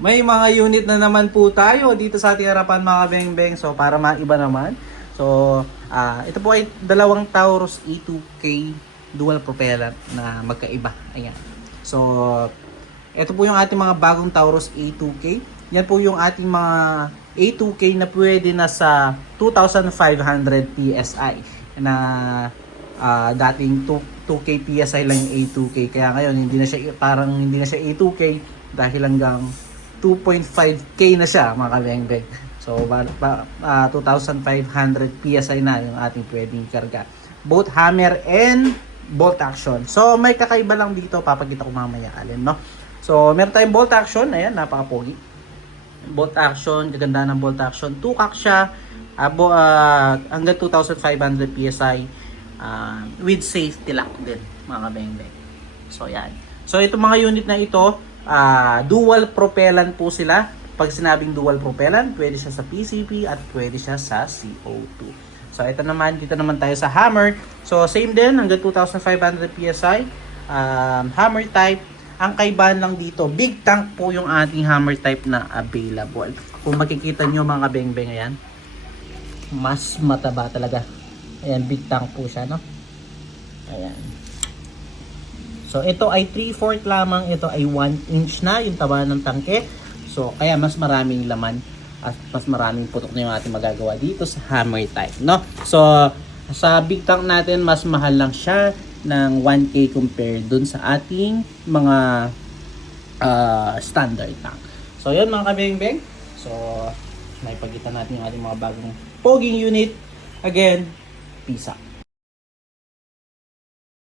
May mga unit na naman po tayo dito sa ating harapan mga beng-beng. So para maiba naman. So ito po ay dalawang Taurus E2K dual propellant na magkaiba. Ayan. So ito po yung ating mga bagong Taurus A2K. Yan po yung ating mga A2K na pwede na sa 2,500 PSI na dating 2K PSI lang yung A2K. Kaya ngayon hindi na siya A2K dahil hanggang 2.5K na siya mga kabeng-beng. So 2,500 PSI na yung ating pwedeng karga. Both hammer and bolt action. So may kakaiba lang dito, papakita ko mamaya alin, no? So meron tayong bolt action, ayan, napaka-pogi. Bolt action, gaganda ng bolt action. 2-cock siya, hanggang 2,500 PSI with safety lock din mga kabeng-beng. So yan. So itong mga unit na ito, dual propellant po sila. Pag sinabing dual propellant, pwede siya sa PCP at pwede siya sa CO2. So ito naman, dito naman tayo sa hammer. So same din, hanggang 2,500 PSI. Hammer type. Ang kaibahan lang dito, big tank po yung ating hammer type na available. Kung makikita nyo mga beng-beng, ayan, mas mataba talaga. Ayan, big tank po siya, no? Ayan. So ito ay 3/4 lamang, ito ay 1 inch na yung taba ng tangke. So kaya mas maraming laman at mas maraming putok na yung ating magagawa dito sa hammer type, no? So sa big tank natin, mas mahal lang siya ng 1K compared dun sa ating mga standard tank. So yun mga kabeng-beng. So naipagkita natin yung ating mga bagong poging unit. Again, peace out.